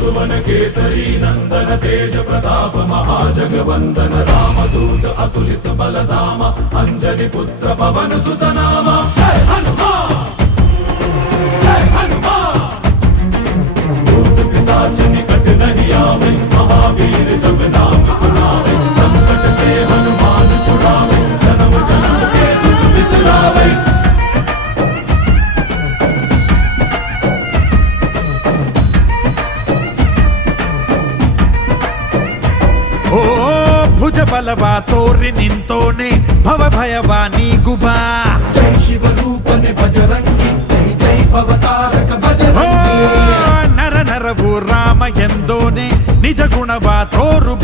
सुवन केसरी नंदन तेज प्रताप महाजगवंदन रामदूत अतुलित बलधाम अंजनी पुत्र पवन सुत नाम जय हनुमान जय हनुमान। भूत पिशाच निकट नहीं आवे महावीर जब नाम सुनावे संकट से हनुमान छुड़ावे जन्म जन्म के दुख बिसरावे। ಓ ಭುಜ ಬಲವ ತೋರಿ ನಿಂತೋನೆ ಭವ ಭಯವ ನೀಗುಬಾ ಜೈ ಶಿವ ರೂಪನೆ ಬಜರಂಗಿ ಜೈ ಜೈ ಭವತಾರಕ ಬಜರಂಗಿ ನರ ನರವು ರಾಮ ಎಂದೋನೆ ನಿಜ ಗುಣವ ತೋರು